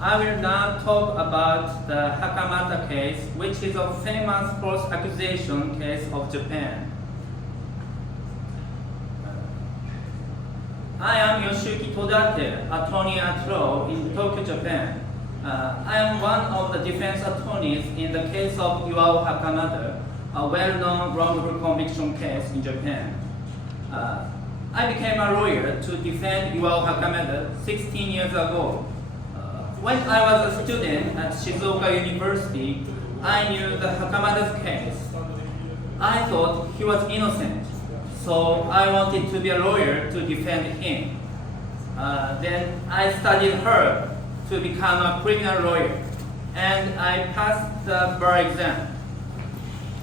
I will now talk about the HAKAMATA case, which is a famous false accusation case of Japan. I am Yoshiyuki Todate, attorney at law in Tokyo, Japan. I am one of the defense attorneys in the case of Iwao HAKAMATA, a well-known wrongful conviction case in Japan. I became a lawyer to defend Iwao HAKAMATA 16 years ago. When I was a student at Shizuoka University, I knew the HAKAMATA's case. I thought he was innocent, so I wanted to be a lawyer to defend him. Then I studied hard to become a criminal lawyer, and I passed the bar exam.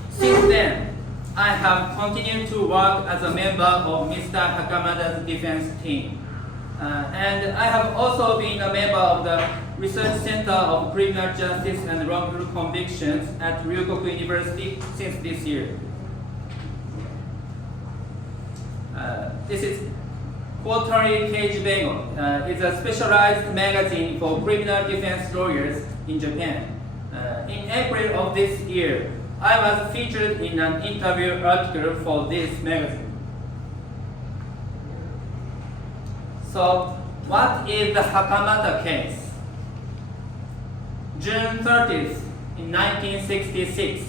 Since then, I have continued to work as a member of Mr. HAKAMATA's defense team. And I have also been a member of the Research Center of Criminal Justice and Wrongful Convictions at Ryukoku University since this year. This is Quarterly Cage Bengo. It's a specialized magazine for criminal defense lawyers in Japan. In April of this year, I was featured in an interview article for this magazine. So, what is the HAKAMATA case? June 30th, in 1966,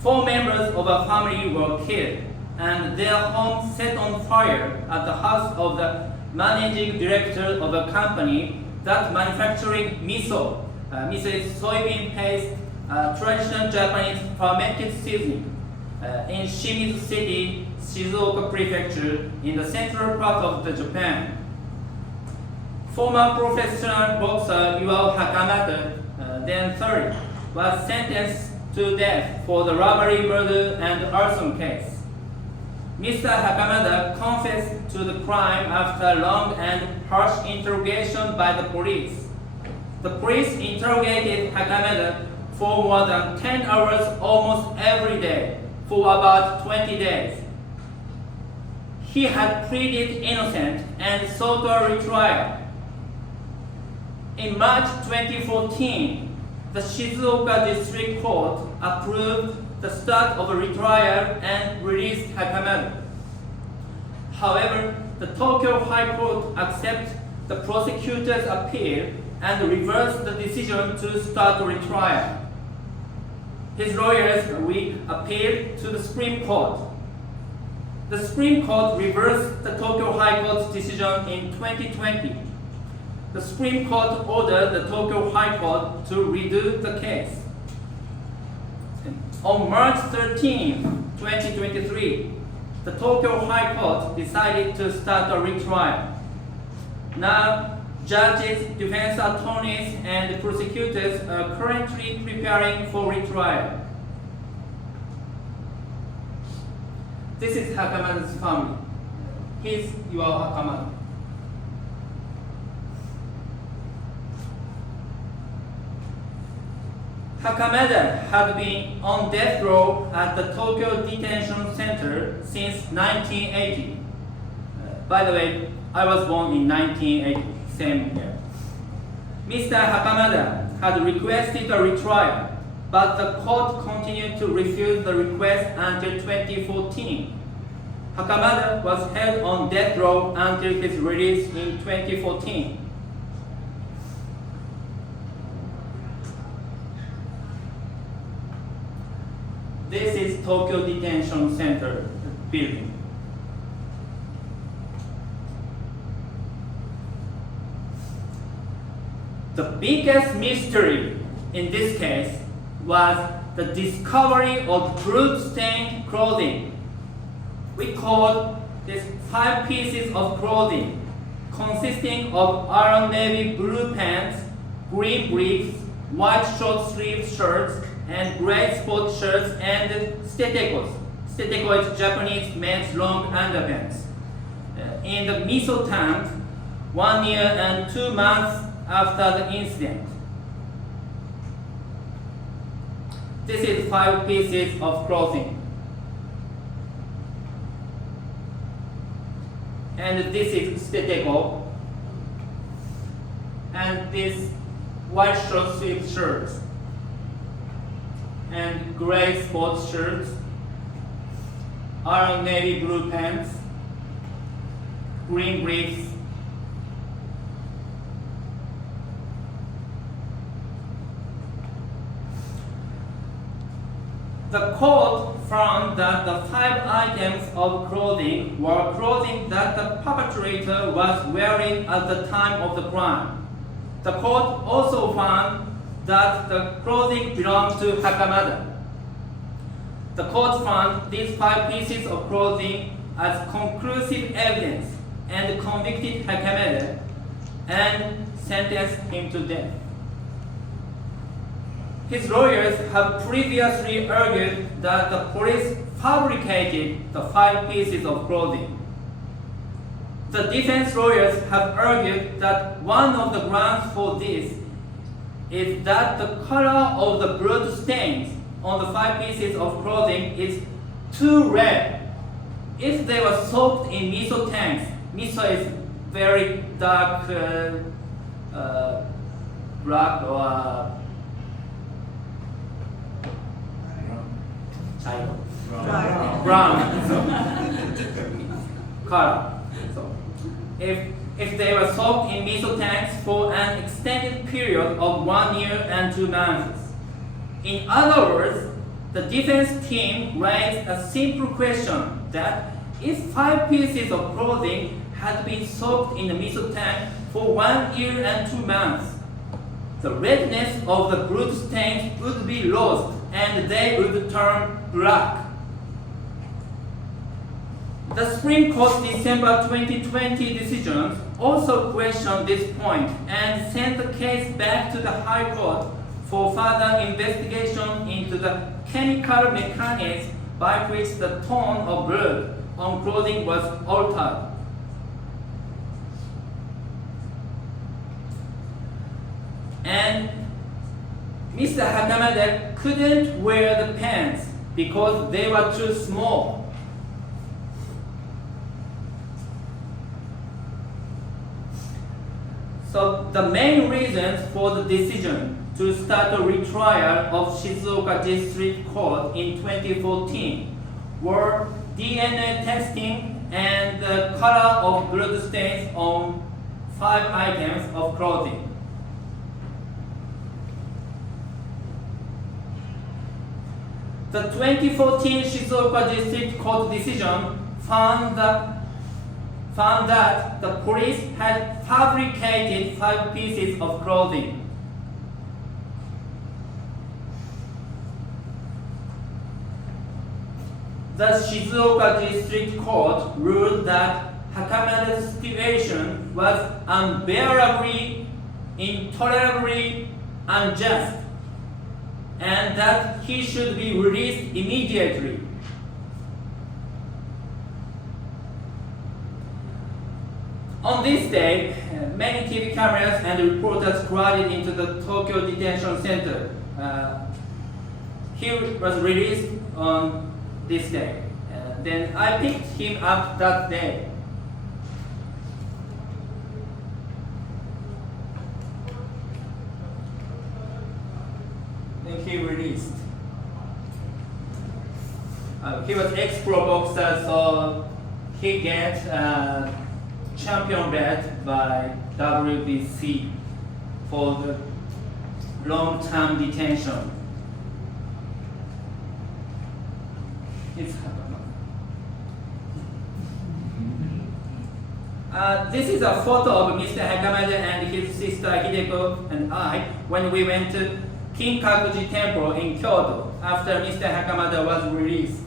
4 members of a family were killed and their home set on fire at the house of the managing director of a company that manufacturing MISO. MISO is soybean paste, traditional Japanese fermented seasoning, in Shimizu City, Shizuoka Prefecture, in the central part of Japan. Former professional boxer Iwao HAKAMATA, then 30, was sentenced to death for the robbery, murder, and arson case. Mr. HAKAMATA confessed to the crime after long and harsh interrogation by the police. The police interrogated HAKAMATA for more than 10 hours almost every day for about 20 days. He had pleaded innocent and sought a retrial. In March 2014, the Shizuoka District Court approved the start of a retrial and released HAKAMATA. However, the Tokyo High Court accepted the prosecutor's appeal and reversed the decision to start a retrial. His lawyers appealed to the Supreme Court. The Supreme Court reversed the Tokyo High Court's decision in 2020. The Supreme Court ordered the Tokyo High Court to redo the case. On March 13, 2023, the Tokyo High Court decided to start a retrial. Now, judges, defense attorneys, and prosecutors are currently preparing for retrial. This is HAKAMATA's family. He's Iwao HAKAMATA. HAKAMATA had been on death row at the Tokyo Detention Center since 1980. By the way, I was born in 1980, same year. Mr. HAKAMATA had requested a retrial, but the court continued to refuse the request until 2014. HAKAMATA was held on death row until his release in 2014. This is Tokyo Detention Center building. The biggest mystery in this case was the discovery of blood-stained clothing. We called these 5 pieces of clothing consisting of iron navy blue pants, green briefs, white short-sleeved shirts, and gray sport shirts and stetekos. Steteko is Japanese men's long underpants. In the MISO tank 1 year and 2 months after the incident. This is 5 pieces of clothing. And this is steteko. And and this white short sleeve shirt and gray sports shirt, iron navy blue pants, green briefs. The court found that the 5 items of clothing were clothing that the perpetrator was wearing at the time of the crime. The court also found that the clothing belonged to Hakamata. The court found these 5 pieces of clothing as conclusive evidence and convicted Hakamata and sentenced him to death. His lawyers have previously argued that the police fabricated the 5 pieces of clothing. The defense lawyers have argued that one of the grounds for this is that the color of the blood stains on the 5 pieces of clothing is too red. If they were soaked in MISO tanks, MISO is very dark black or brown color. So, if they were soaked in MISO tanks for an extended period of 1 year and 2 months. In other words, the defense team raised a simple question that if 5 pieces of clothing had been soaked in the MISO tank for 1 year and 2 months, the redness of the blood stains would be lost and they would turn black. The Supreme Court's December 2020 decision also questioned this point and sent the case back to the High Court for further investigation into the chemical mechanism by which the tone of blood on clothing was altered. And Mr. Hakamata couldn't wear the pants because they were too small. So the main reasons for the decision to start a retrial of Shizuoka District Court in 2014 were DNA testing and the color of blood stains on 5 items of clothing. The 2014 Shizuoka District Court decision found that the police had fabricated 5 pieces of clothing. The Shizuoka District Court ruled that Hakamata's situation was unbearably, intolerably unjust, and that he should be released immediately. On this day, many TV cameras and reporters crowded into the Tokyo Detention Center. He was released on this day. Then I picked him up that day. Then he released. He was ex-pro boxer, so he gets champion belt by WBC for the long-term detention. It's this is a photo of Mr. Hakamata and his sister Hideko and I when we went to Kinkakuji Temple in Kyoto after Mr. Hakamata was released.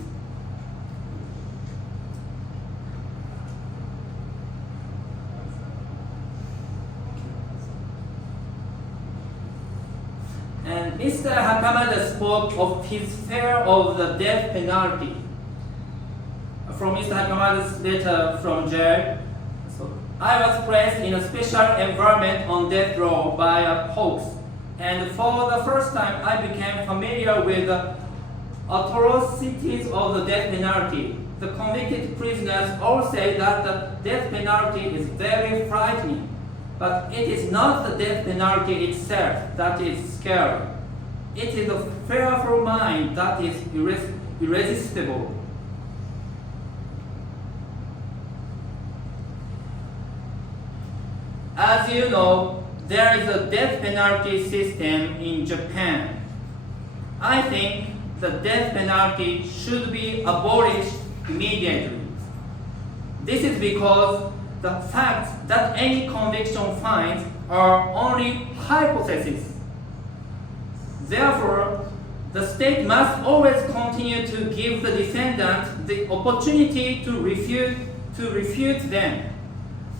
And Mr. Hakamata spoke of his fear of the death penalty. From Mr. Hakamata's letter from jail, I was placed in a special environment on death row by a hoax, and for the first time I became familiar with the atrocities of the death penalty. The convicted prisoners all say that the death penalty is very frightening. But it is not the death penalty itself that is scary. It is a fearful mind that is irresistible. As you know, there is a death penalty system in Japan. I think the death penalty should be abolished immediately. This is because the facts that any conviction finds are only hypotheses. Therefore, the state must always continue to give the defendant the opportunity to refute them.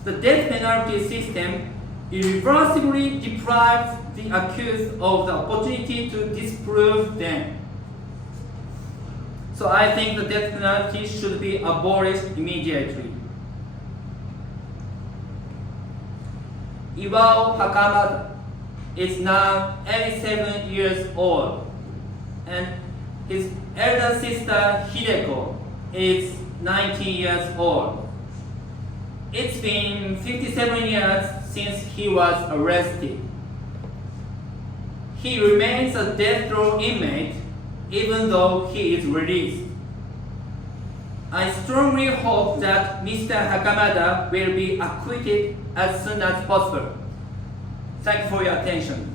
The death penalty system irreversibly deprives the accused of the opportunity to disprove them. So I think the death penalty should be abolished immediately. Iwao HAKAMATA is now 87 years old, and his elder sister Hideko is 19 years old. It's been 57 years since he was arrested. He remains a death row inmate even though he is released. I strongly hope that Mr. HAKAMATA will be acquitted as soon as possible. Thank you for your attention.